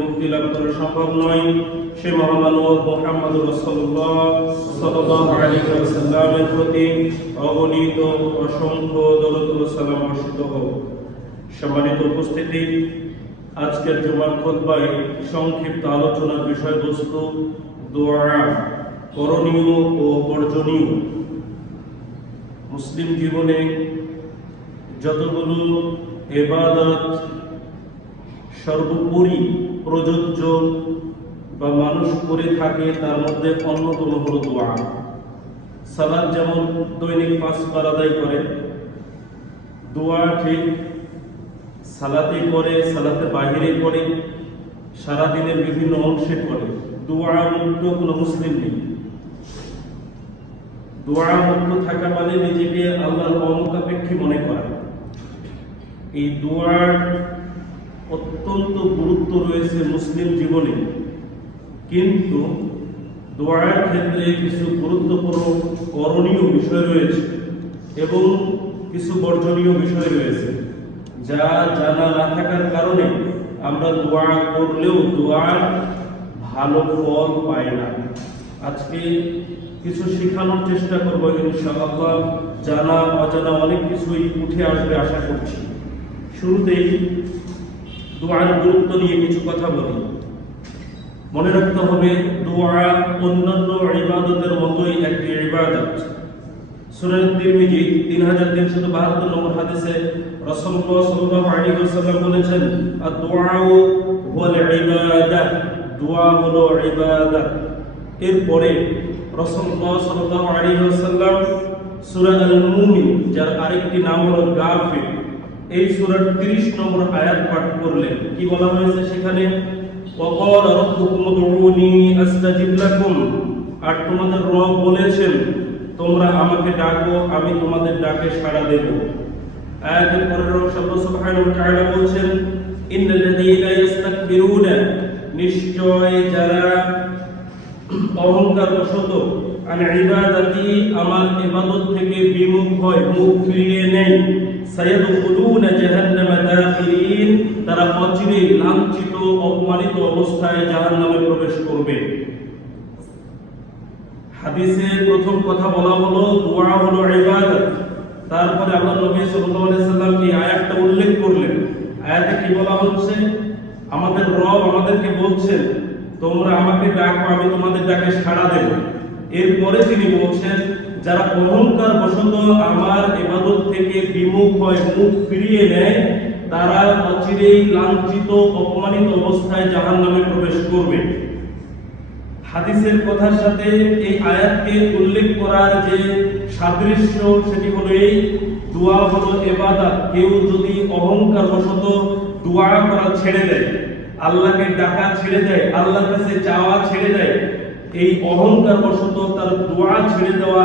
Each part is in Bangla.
মুক্তি লাভ করা সম্ভব নয়, সে মহামানব মোহাম্মদ রসল্লাহ অগণিত অসংখ্য দরুদ সালাম বর্ষিত হোক। সম্মানিত উপস্থিতি আজকের জুমার খোদবায় সংক্ষিপ্ত আলোচনার বিষয়বস্তু দোয়া করণীয় ও বর্জনীয়। মুসলিম জীবনে যতগুলো এবাদত সর্বোপরি প্রযোজ্য বা মানুষ করে থাকে, তার মধ্যে অন্যতম হল দোয়া। সালাদ যেমন দৈনিক পাঁচ বার আদায় করে, দোয়া ঠিক সালাতে করে সালাতে বাহিরে করে সারাদিনের বিভিন্ন অংশে করে দোয়া মুক্ত কোনো মুসলিম নেই। দোয়া মুক্ত থাকা মানে নিজেকে আল্লাহর অমুখাপেক্ষী মনে করা। এই দোয়ার অত্যন্ত গুরুত্ব রয়েছে মুসলিম জীবনে। কিন্তু দোয়ার ক্ষেত্রে কিছু গুরুত্বপূর্ণ করণীয় বিষয় রয়েছে এবং কিছু বর্জনীয় বিষয় রয়েছে। যা জানা না থাকার কারণে আমরা দোয়া করলেও দোয়ার ভালো ফল পাই না। আজকে কিছু শেখানোর চেষ্টা করব ইনশাআল্লাহ। জানা, অজানা অনেক কিছুই উঠে আসবে আশা করছি। শুরুতেই দোয়ার গুরুত্ব নিয়ে কিছু কথা বলি। মনে রাখতে হবে, দোয়া অন্যান্য ইবাদতের মতোই একটি ইবাদত। সুরান তিরমিজি তিন হাজার তিনশত বাহাত্তর নম্বর হাদিসে রাসূলুল্লাহ সাল্লাল্লাহু আলাইহি ওয়াসাল্লাম বলেছেন আর দোয়াও হুয়াল ইবাদাহ দোয়া হলো ইবাদত এরপরে রাসূলুল্লাহ সাল্লাল্লাহু আলাইহি ওয়াসাল্লাম সূরা আল মুমিন যার আরেকটি নাম হলো গাফির এই সূরার 30 নম্বর আয়াত পাঠ করলেন কি বলা হয়েছে সেখানে وقال ربكم ادعوني استجب لكم আর তোমাদের রব বলেছেন তোমরা আমাকে ডাকো, আমি তোমাদের ডাকে সাড়া দেব। আয়াতের পরের অংশ আল্লাহ সুবহানাহু ওয়া তাআলা বলছেন, ইন্নাল্লাযীনা ইস্তাকবিরুনা নিশ্চয় যারা অহংকার বশত আন ইবাদাতি আমার ইবাদত থেকে বিমুখ হয়, মুখ ফিরিয়ে নেয়। সায়াদখুলুনা জাহান্নামা দাখিলিন তারা অচিরে লাঞ্ছিত, অপমানিত অবস্থায় জাহান্নামে প্রবেশ করবে। হাদিসে প্রথম কথা বলা হলো, দোয়া হলো ইবাদত। তারপরে আল্লাহ নবী সাল্লাল্লাহু আলাইহি সাল্লাম এই আয়াতটা উল্লেখ করলেন? আয়াতে কি বলা হচ্ছে? আমাদের রব আমাদেরকে বলছেন, তোমরা আমাকে ডাকো, আমি তোমাদের ডাকে সাড়া দেব। এরপরে তিনি বলছেন, যারা অহংকার বশত আমার ইবাদত থেকে বিমুখ হয়, মুখ ফিরিয়ে নেয়, তারা অচিরেই লাঞ্ছিত, অপমানিত অবস্থায় জাহান্নামে প্রবেশ করবে। হাদিসের কথার সাথে এই আয়াতকে উল্লেখ করার যে সাদৃশ্য, সেটি হলো এই, দোয়া হলো এবাদত কেউ যদি অহংকার বশত দোয়া করা ছেড়ে দেয়, আল্লাহকে ডাকা ছেড়ে দেয়, আল্লাহর কাছে চাওয়া ছেড়ে দেয়, এই অহংকার বশত তার দোয়া ছেড়ে দেওয়া,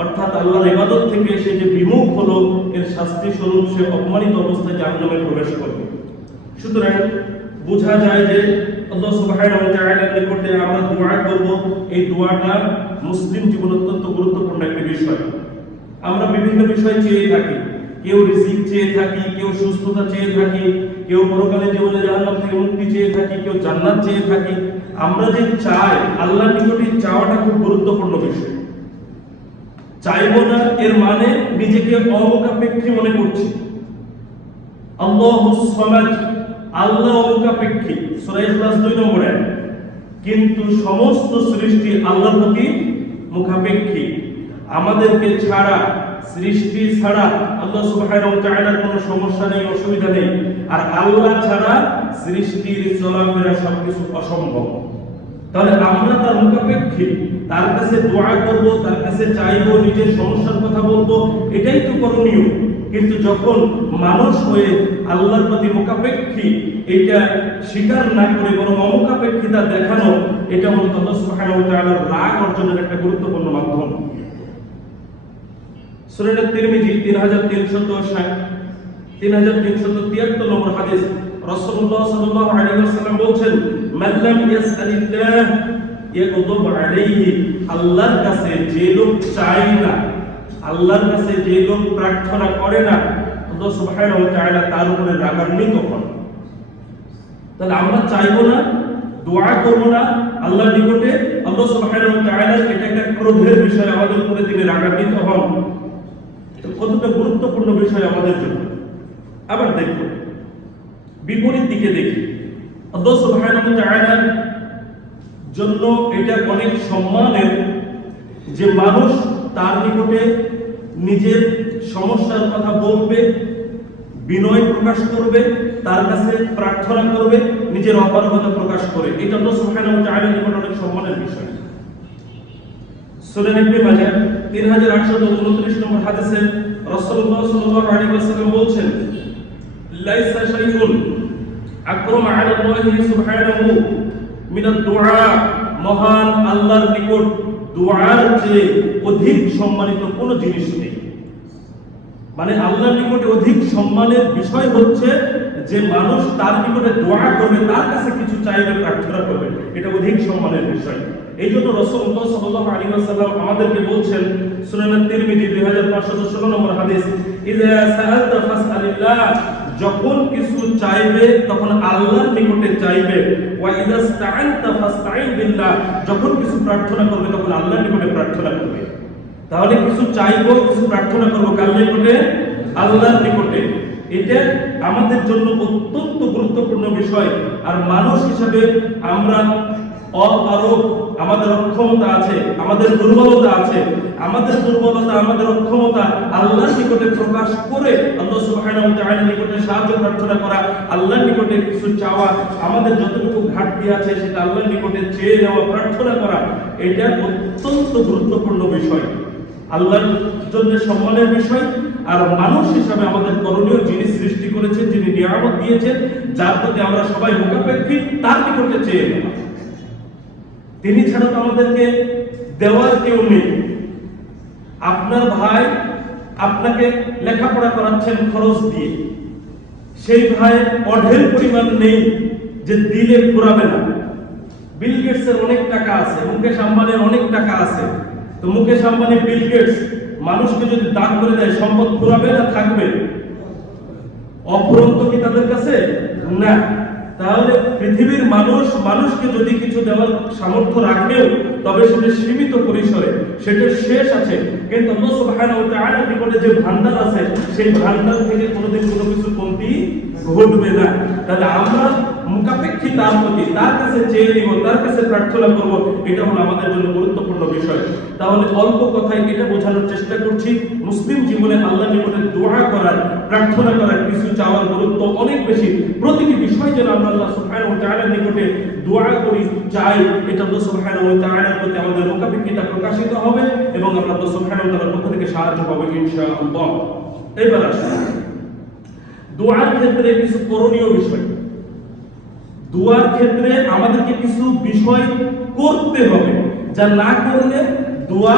অর্থাৎ আল্লাহর ইবাদত থেকে সে যে বিমুখ হলো, এর শাস্তি স্বরূপ সে অপমানিত অবস্থায় জাহান্নামে প্রবেশ করবে। সুতরাং বোঝা যায় যে আল্লাহ সুবহানাহু নিকটে আমরা দোয়া করব। এই দোয়াটা মুসলিম জীবন অত্যন্ত গুরুত্বপূর্ণ একটি বিষয়। আমরা বিভিন্ন বিষয় চেয়ে থাকি। কেউ রিজিক চেয়ে থাকি, কেউ সুস্থতা চেয়ে থাকি, কেউ পরকালীন জীবনে জাহান্নাম থেকে মুক্তি চেয়ে থাকি, কেউ জান্নাত চেয়ে থাকি। আমরা যে চাই, আল্লাহর নিকটে চাওয়াটা খুব গুরুত্বপূর্ণ বিষয়। চাইব না, এর মানে নিজেকে অমুখাপেক্ষী মনে করছি। আল্লাহু সামাদ আল্লাহ অমুখাপেক্ষী সূরা ইখলাস 2 নম্বর। কিন্তু সমস্ত সৃষ্টি আল্লাহর প্রতি মুখাপেক্ষী। আমাদেরকে ছাড়া, সৃষ্টি ছাড়া আল্লাহ সুবহানাহু কোনো সমস্যা নেই, অসুবিধা নেই। আর আল্লাহ ছাড়া সৃষ্টির চলাফেরা সবকিছু অসম্ভব। তাহলে আমরা তার মুখাপেক্ষী তার কাছে দোয়া করব, তার কাছে চাইব, নিজের সমস্যার কথা বলব, এটাই তো করণীয়। কিন্তু যখন মানুষ হয়ে আল্লাহর প্রতি মোকাপেক্ষী এটা স্বীকার না করে বরং অমুখাপেক্ষিতা দেখানো, এটা ওয়া তাআলার রাগ অর্জনের একটা গুরুত্বপূর্ণ মাধ্যম। সুরান তিরমিজি তিন হাজার তিনশত তিন হাজার তিনশত তিয়াত্তর নম্বর হাদিস, রাসূলুল্লাহ সাল্লাল্লাহু আলাইহি ওয়াসাল্লাম বলছেন, মান লাম ইয়াসআলিল্লাহ ইয়াগদাব আলাইহি আল্লাহর কাছে যে লোক চায় না, আল্লাহর কাছে যে লোক প্রার্থনা করে না, আল্লাহ সুবহানাহু ওয়া তাআলা তার উপরে রাগান্বিত হন। তাহলে আমরা চাইব না, দোয়া করব না, আল্লাহর নিকটে আল্লাহ সুবহানাহু ওয়া তাআলা এটা একটা ক্রোধের বিষয় আমাদের উপরে তিনি রাগান্বিত হন। কতটা গুরুত্বপূর্ণ বিষয় আমাদের জন্য। আবার দেখো বিপরীত দিকে দেখি। আল্লাহ সুবহানাহু ওয়া তাআলার জন্য এটা অনেক সম্মানের যে মানুষ তার নিকটে নিজের সমস্যার কথা বলবে, বিনয় প্রকাশ করবে, তার কাছে প্রার্থনা করবে, নিজের অপারগতা প্রকাশ করে। এটা ওয়া তাআলার নিকট অনেক সম্মানের বিষয়। সুনান ইবনে মাজাহ 3829 নম্বর হাদিসে রাসূলুল্লাহ সাল্লাল্লাহু আলাইহি ওয়াসাল্লাম বলছেন মিন দুআ মহান আল্লাহর নিকট দুআর চেয়ে অধিক সম্মানিত কোনো জিনিস নেই। মানে আল্লাহর নিকটে অধিক সম্মানের বিষয় হচ্ছে যে মানুষ তার নিকটে দোয়া করবে তার কাছে কিছু চাইবে, প্রার্থনা করবে। এটা অধিক সম্মানের বিষয়। এই জন্য রসুল্লাহ সাল্লাল্লাহু আলাইহি ওয়াসাল্লাম আমাদেরকে বলছেন সুনান তিরমিজি 2516 নম্বর হাদিস ইযা সাআলতা ফাসআলিল্লাহ যখন কিছু চাইবে, তখন আল্লাহর নিকটে চাইবে। যখন কিছু প্রার্থনা করবে, তখন আল্লাহ নিকটে প্রার্থনা করবে। তাহলে কিছু চাইব, কিছু প্রার্থনা করব কার নিকটে? আল্লাহর নিকটে। এটা আমাদের জন্য অত্যন্ত গুরুত্বপূর্ণ বিষয়। আর মানুষ হিসাবে আমরা অপারক আমাদের অক্ষমতা আছে, আমাদের দুর্বলতা আছে। আমাদের দুর্বলতা, আমাদের অক্ষমতা আল্লাহর নিকটে প্রকাশ করে আল্লাহ সুবহানাহু নিকটে সাহায্য প্রার্থনা করা, আল্লাহর নিকটে কিছু চাওয়া, আমাদের যতটুকু ঘাটতি আছে সেটা আল্লাহর নিকটে চেয়ে নেওয়া, প্রার্থনা করা, এটা অত্যন্ত গুরুত্বপূর্ণ বিষয়। আল্লাহর জন্য সম্মানের বিষয় আর মানুষ হিসাবে আমাদের করণীয় যিনি সৃষ্টি করেছেন, যিনি নিয়ামত দিয়েছেন, যার প্রতি আমরা সবাই মুখাপেক্ষী, তার নিকটে চেয়ে নেওয়া। তিনি ছাড়া তো আমাদেরকে দেওয়ার কেউ নেই। আপনার ভাই আপনাকে লেখাপড়া করাচ্ছেন খরচ দিয়ে। সেই ভাই অঢেল পরিমাণ নেই যে দিলে ফুরাবে না। বিল গেটসের অনেক টাকা আছে, মুকেশ আম্বানির অনেক টাকা আছে। তো মুকেশ আম্বানি, বিল গেটস, মানুষকে যদি দান করে দেয়, সম্পদ ফুরাবে না থাকবে? অফুরন্ত কি তাদের কাছে? না। তাহলে পৃথিবীর মানুষ, মানুষকে যদি কিছু দেওয়ার সামর্থ্য রাখেও তবে সেটা সীমিত পরিসরে, সেটা শেষ আছে। কিন্তু যে ভান্ডার আছে, সেই ভান্ডার থেকে কোনোদিন কোনো কিছু কমতি ঘটবে না। তাহলে আমরা মুখাপেক্ষী তার প্রতি তার কাছে চেয়ে নিব, তার কাছে প্রার্থনা করব, এটা হলো আমাদের জন্য গুরুত্বপূর্ণ বিষয়। তাহলে অল্প কথায় এটা বোঝানোর চেষ্টা করছি। মুসলিম জীবনে আল্লাহর নিকটে দোয়া করার, প্রার্থনা করার কিছু চাওয়ার গুরুত্ব অনেক বেশি। প্রতিটি বিষয় যেন আমরা আল্লাহ সুবহানাহু ওয়া তাআলার নিকটে দোয়া করি, চাই, এটা আল্লাহ সুবহানাহু ওয়া তাআলার প্রতি আমাদের মুখাপেক্ষিতা প্রকাশিত হবে এবং আমরা আল্লাহ সুবহানাহু ওয়া তাআলার পক্ষ থেকে সাহায্য পাবো ইনশাআল্লাহ। এবার আসুন। দোয়ার ক্ষেত্রে কিছু করণীয় বিষয়। দোয়ার ক্ষেত্রে আমাদেরকে কিছু বিষয় করতে হবে, যা না করলে দোয়া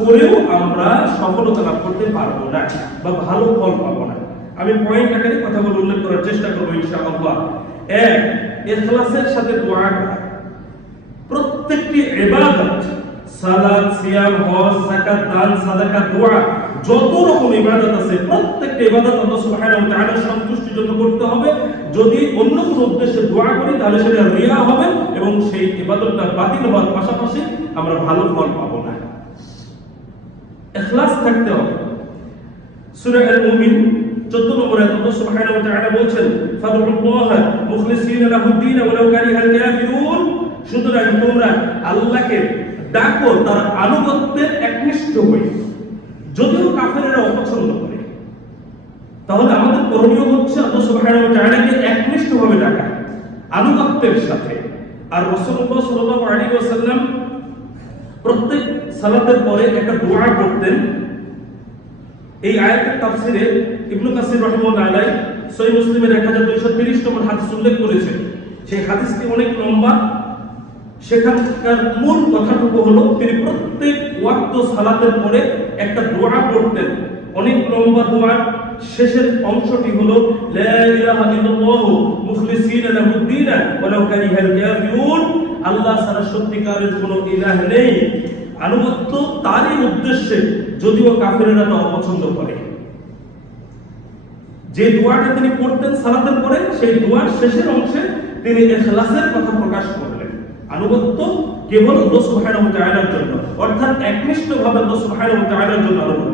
করেও আমরা সফলতা লাভ করতে পারব না বা ভালো ফল পাবো না। আমি পয়েন্ট আকারে কথাগুলো উল্লেখ করার চেষ্টা করব, ইনশাআল্লাহ। এক, ইখলাসের সাথে দোয়া করা। প্রত্যেকটি ইবাদত, সালাত, সিয়াম, হজ, যাকাত, দান, সাদাকা, দোয়া, যত রকম ইবাদত আছে, প্রত্যেকটা ইবাদত আল্লাহ সুবহানাহু ওয়া তাআলার সন্তুষ্টির জন্য করতে হবে। যদি অন্য কোনো উদ্দেশ্যে দোয়া করি, তাহলে সেটা রিয়া হবে এবং সেই ইবাদতটা বাতিল হওয়ার পাশাপাশি আমরা ভালো ফল পাবো না। এখলাস থাকতে হবে। সূরা আল মুমিন 14 নম্বর আয়াত আল্লাহ সুবহানাহু ওয়া তাআলা বলছেন ফাদুল্লাহ মুখলিসিনা লাহুদ্দিন ওয়ালাউ কারিহাল কাফিরুন সুতরাং তোমরা আল্লাহকে ডাকো, তার আনুগত্যে একনিষ্ঠ হয়ে যদিও কাফেরেরা অপছন্দ করে। তাহলে আমাদের করণীয় হচ্ছে আল্লাহ সুবহানাহু ওয়া তাআলাকে একনিষ্ঠভাবে ডাকা আনুগত্যের সাথে। আর রাসূলুল্লাহ সাল্লাল্লাহু আলাইহি ওয়াসাল্লাম প্রত্যেক সালাতের পরে একটা দোয়া করতেন। এই আয়াতের তাফসিরে ইবনু কাসির রাহিমাহুল্লাহ আলাইহি সহিহ মুসলিমের 1230 নম্বর হাদিস উল্লেখ করেছেন। সেই হাদিসটি অনেক লম্বা। সেখানকার মূল কথাটুকু হলো তিনি প্রত্যেক ওয়াক্ত সালাতের পরে একটা দোয়া করতেন। অনেক লম্বা দোয়া। শেষের অংশটি হলো, লা ইলাহা ইল্লাল্লাহ মুখলিসিনা লাহুদ্দিন ওয়ালাউ কারিহাল কাফিরুন আল্লাহ ছাড়া সত্যিকারের কোনো ইলাহ নেই আনুগত্য তারই উদ্দেশ্যে যদিও কাফেরেরা তা অপছন্দ করে। যে দোয়াটা তিনি পড়তেন সালাতের পরে, সেই দোয়ার শেষের অংশে তিনি ইখলাসের কথা প্রকাশ করলেন। আনুগত্য কেবল ওয়া তাআলার জন্য, অর্থাৎ আল্লাহ সুবহানাহু ওয়া তাআলার জন্য আনুগত্য।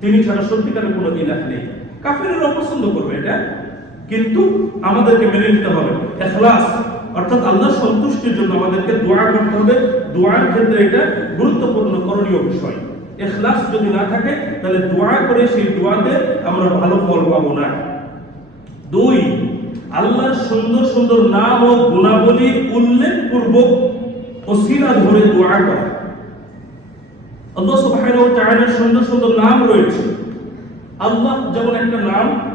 তিনি ছাড়া সত্যিকারের কোনো ইলাহ নেই। কাফেরেরা অপছন্দ করবে এটা। কিন্তু আমাদেরকে মেনে নিতে হবে। ইখলাস অর্থাৎ আল্লাহ সন্তুষ্টির জন্য আমাদেরকে দোয়া করতে হবে। দোয়ার ক্ষেত্রে এটা গুরুত্বপূর্ণ, করণীয় বিষয়। ইখলাস যদি না থাকে, তাহলে দোয়া করে সেই দোয়াতে আমরা ভালো ফল পাবো না। দুই, আল্লাহর সুন্দর সুন্দর নাম ও গুণাবলী উল্লেখ পূর্বক ওসিলা ধরে দোয়া করা। আল্লাহ সুবহানাহু ওয়া তাআলার সুন্দর সুন্দর নাম রয়েছে। আল্লাহ যেমন একটা নাম,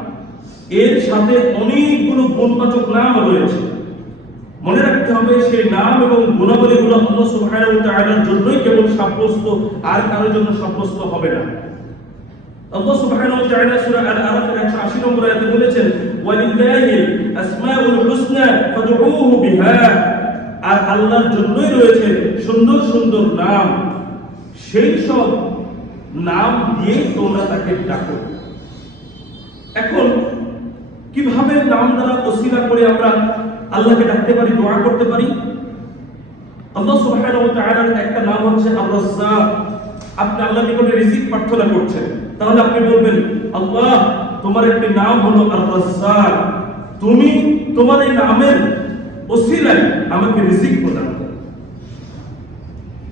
এর সাথে অনেকগুলো গুণবাচক নাম রয়েছে। মনে রাখতে হবে, সেই নাম এবং গুণাবলীগুলো আল্লাহ সুবহানাহু ওয়া তাআলার জন্যই কেবল সাব্যস্ত, আর কারোর জন্য সাব্যস্ত হবে না। আল্লাহ সুবহানাহু ওয়া তাআলা সূরা আল-আরাফের 180 নম্বর আয়াতে বলেছেন ওয়ালিল্লাহিল আসমাউল হুসনা ফাদউহু বিহা। আর আল্লাহর জন্যই রয়েছে সুন্দর সুন্দর নাম। সেই সব নাম দিয়ে তোমরা তাকে ডাকো। এখন কীভাবে নাম দ্বারা ওসিলা করে আমরা আল্লাহকে ডাকতে পারি, দোয়া করতে পারি? আল্লাহ সুবহানাহু ওয়া তাআলার একটা নাম হচ্ছে আর-রাজ্জাক আপনি আল্লাহর নিকটে রিজিক প্রার্থনা করছেন। তাহলে আপনি বলবেন, আল্লাহ, তোমার একটি নাম হলো আর-রাজ্জাক তুমি তোমার এই নামের ওসিলায় আমাকে রিজিক প্রদান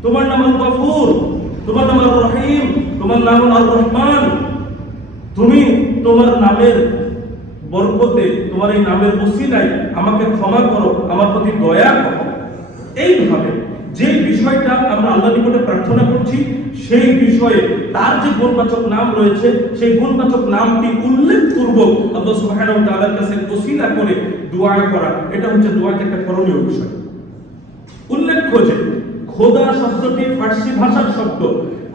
তোমার নাম আল গফুর তোমার নাম আর রহিম, তোমার নাম আর রহমান। তুমি তোমার নামের বরকতে, তোমার এই নামের ওসিলায় আমাকে ক্ষমা করো, আমার প্রতি দয়া করো। এইভাবে যে বিষয়টা আমরা আল্লাহ নিকটে প্রার্থনা করছি, সেই বিষয়ে তার যে গুণবাচক নাম রয়েছে, সেই গুণবাচক নামটি উল্লেখ পূর্বক আল্লাহ সুবহানাহু ওয়া তাআলার কাছে ওসিলা করে দোয়া করা। এটা হচ্ছে দোয়াতে একটা করণীয় বিষয়। উল্লেখ্য যে খোদা শব্দটি ফার্সি ভাষার শব্দ।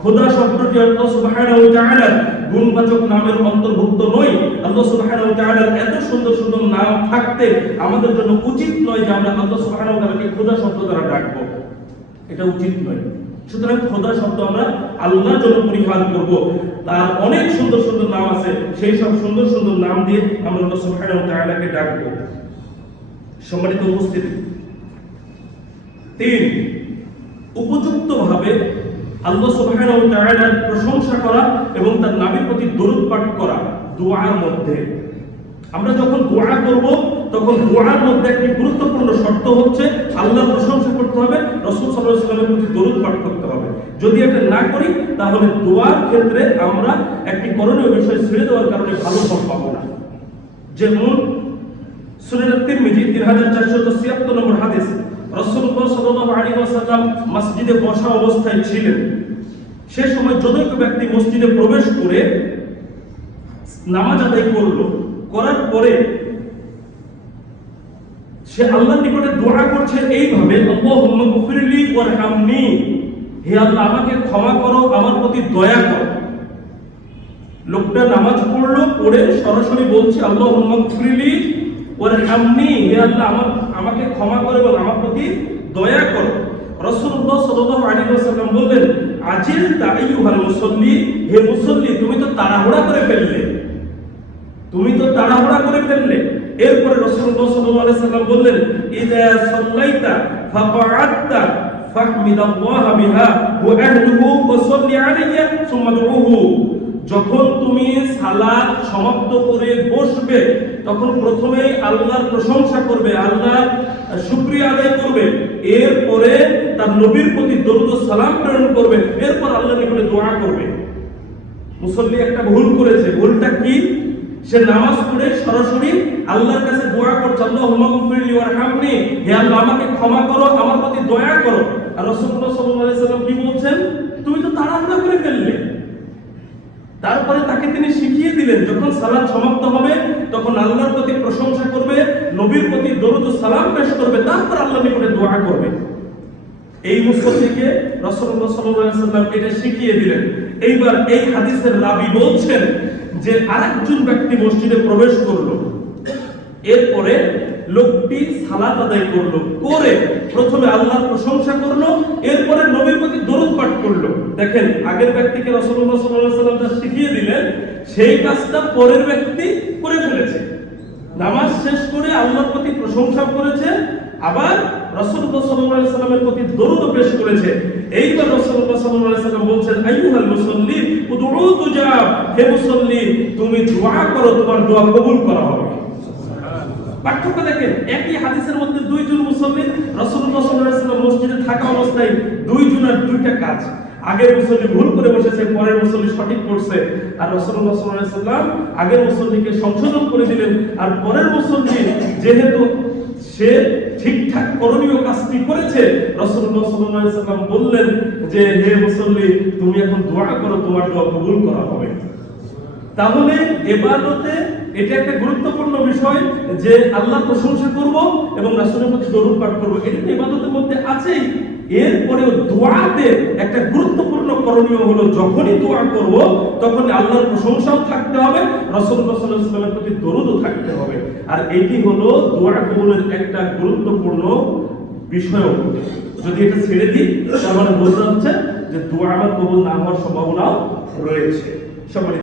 খোদা শব্দটি আল্লাহ সুবহানাহু ওয়া তাআলার গুণবাচক নামের অন্তর্ভুক্ত নয়। আল্লাহ সুবহানাহু ওয়া তাআলার এত সুন্দর সুন্দর নাম থাকতে আমাদের জন্য উচিত নয় যে আমরা আল্লাহ সুবহানাহু ওয়া তাআলাকে খোদা শব্দ দ্বারা ডাকবো। এটা উচিত নয়। সুতরাং খোদা শব্দ আমরা আল্লাহর জন্য পরিহার করব। তার অনেক সুন্দর সুন্দর নাম আছে। সেই সব সুন্দর সুন্দর নাম দিয়ে আমরা আল্লাহ সুবহানাহু ওয়া তাআলাকে ডাকবো। সম্মানিত উপস্থিতি। তিন উপযুক্তভাবে আল্লাহ সুবহানাহু ওয়া তাআলার প্রশংসা করা এবং তার নামের প্রতি দরুদ পাঠ করা দোয়ার মধ্যে। আমরা যখন দোয়া করব, তখন দোয়ার মধ্যে একটি গুরুত্বপূর্ণ শর্ত হচ্ছে আল্লাহর প্রশংসা করতে হবে, রাসূল সাল্লাল্লাহু আলাইহি ওয়াসাল্লামের প্রতি দরুদ পাঠ করতে হবে। যদি এটা না করি, তাহলে দোয়ার ক্ষেত্রে আমরা একটি করণীয় বিষয় ছেড়ে দেওয়ার কারণে ভালো ফল পাবো না। যেমন সুনান তিরমিজি 3476 নম্বর হাদিস আলাইহি ওয়াসাল্লাম মসজিদে বসা অবস্থায় ছিলেন। সে সময় যদি ব্যক্তি মসজিদে প্রবেশ করে নামাজ আদায় করল। করার পরে সে আল্লাহর নিকটে দোয়া করছে এইভাবে হে আল্লাহ, আমাকে ক্ষমা করো, আমার প্রতি দয়া করো। লোকটা নামাজ পড়ল, পড়ে সরাসরি বলছে আল্লাহ গফিরলি ওয়ারহামনি। হে আল্লাহ, আমার আমাকে ক্ষমা করো এবং আমার প্রতি দয়া করো রাসূলুল্লাহ সাল্লাল্লাহু আলাইহি ওয়াসাল্লাম বললেন, আজিল তাইয়ুহাল মুসাল্লি? হে মুসাল্লি, তুমি তো তাড়াহুড়া করে ফেললে। তুমি তো তাড়াহুড়া করে ফেললে। এরপরে রাসূলুল্লাহ সাল্লাল্লাহু আলাইহি সাল্লাম বললেন ইযা সাল্লাইতা ফাকাআতা ফাহমিদাল্লাহ বিহা ওয়া আহলুহু ওয়া সাল্লি আলাইহি যখন তুমি সালাদ সমাপ্ত করে বসবে, তখন প্রথমেই আল্লাহর প্রশংসা করবে, আল্লাহর শুকরিয়া আদায় করবে। এরপরে তার নবীর প্রতি দরুদ সালাম প্রেরণ করবে। এরপর আল্লাহ নিকটে দোয়া করবে। মুসল্লি একটা ভুল করেছে। ভুলটা কি? সে নামাজ পড়ে সরাসরি আল্লাহর কাছে দোয়া করছে, আল্লাহুম্মা গফিরলি ওয়ারহামনি হে আল্লাহ, আমাকে ক্ষমা করো, আমার প্রতি দয়া করো। আর রাসূলুল্লাহ সাল্লাল্লাহু আলাইহি সাল্লাম কি বলছেন? তুমি তো তাড়াহুড়া করে ফেললে। তারপরে তাকে তিনি শিখিয়ে দিলেন, যখন সালাত সমাপ্ত হবে, তখন আল্লাহর প্রতি প্রশংসা করবে, নবীর প্রতি দরুদ সালাম পেশ করবে, তারপর আল্লাহ নিকটে দোয়া করবে। এই সাল্লাল্লাহু আলাইহি সাল্লাম এটা শিখিয়ে দিলেন। এইবার এই হাদিসের রাবী বলছেন যে আরেকজন ব্যক্তি মসজিদে প্রবেশ করল। এরপরে লোকটি সালাত আদায় করল, করে প্রথমে আল্লাহর প্রশংসা করল, এরপরে নবীর প্রতি দরুদ পাঠ করল। দেখেন, আগের ব্যক্তিকে রাসূলুল্লাহ সাল্লাল্লাহু আলাইহি ওয়াসাল্লাম যা শিখিয়ে দিলেন, সেই কাজটা পরের ব্যক্তি করে ফেলেছে। নামাজ শেষ করে আল্লাহর প্রতি প্রশংসা করেছে, আবার রাসূলুল্লাহ সাল্লাল্লাহু আলাইহি সাল্লামের প্রতি দরুদ পেশ করেছে। এইবার রাসূলুল্লাহ সাল্লাল্লাহু আলাইহি সাল্লাম বলছেন, আইয়ুহাল মুসাল্লি উদউ তুজাব হে মুসাল্লি তুমি দোয়া করো, তোমার দোয়া কবুল করা হবে। পার্থক্য দেখেন, একই হাদিসের মধ্যে দুইজন মুসল্লি আলাইহি ওয়াসাল্লাম মসজিদে থাকা অবস্থায় দুইজনের দুইটা কাজ। আগের মুসল্লি ভুল করে বসেছে, পরের মুসল্লি সঠিক করছে। আর রাসূলুল্লাহ সাল্লাল্লাহু আলাইহি আগের মুসল্লিকে সংশোধন করে দিলেন। আর পরের মুসল্লি যেহেতু সে ঠিকঠাক করণীয় কাজটি করেছে, রাসূলুল্লাহ সাল্লাল্লাহু আলাইহি বললেন যে, হে মুসল্লি, তুমি এখন দোয়া করো, তোমার দোয়া কবুল করা হবে। তাহলে এবাদতে এটা একটা গুরুত্বপূর্ণ বিষয় যে আল্লাহ প্রশংসা করব এবং রাসূলের প্রতি দরুদ পাঠ করব। এটা ইবাদতের মধ্যে আছেই। এরপরেও দোয়াতে একটা গুরুত্বপূর্ণ করণীয় হলো, যখনই দোয়া করব তখন আল্লাহর প্রশংসাও থাকতে হবে সাল্লাল্লাহু আলাইহি প্রতি দরুদও থাকতে হবে। আর এটি হলো দোয়া কবুলের একটা গুরুত্বপূর্ণ বিষয় যদি এটা ছেড়ে দিই তার মানে বোঝা যাচ্ছে যে দোয়া আমার কবুল না হওয়ার সম্ভাবনাও রয়েছে। সম্মানিত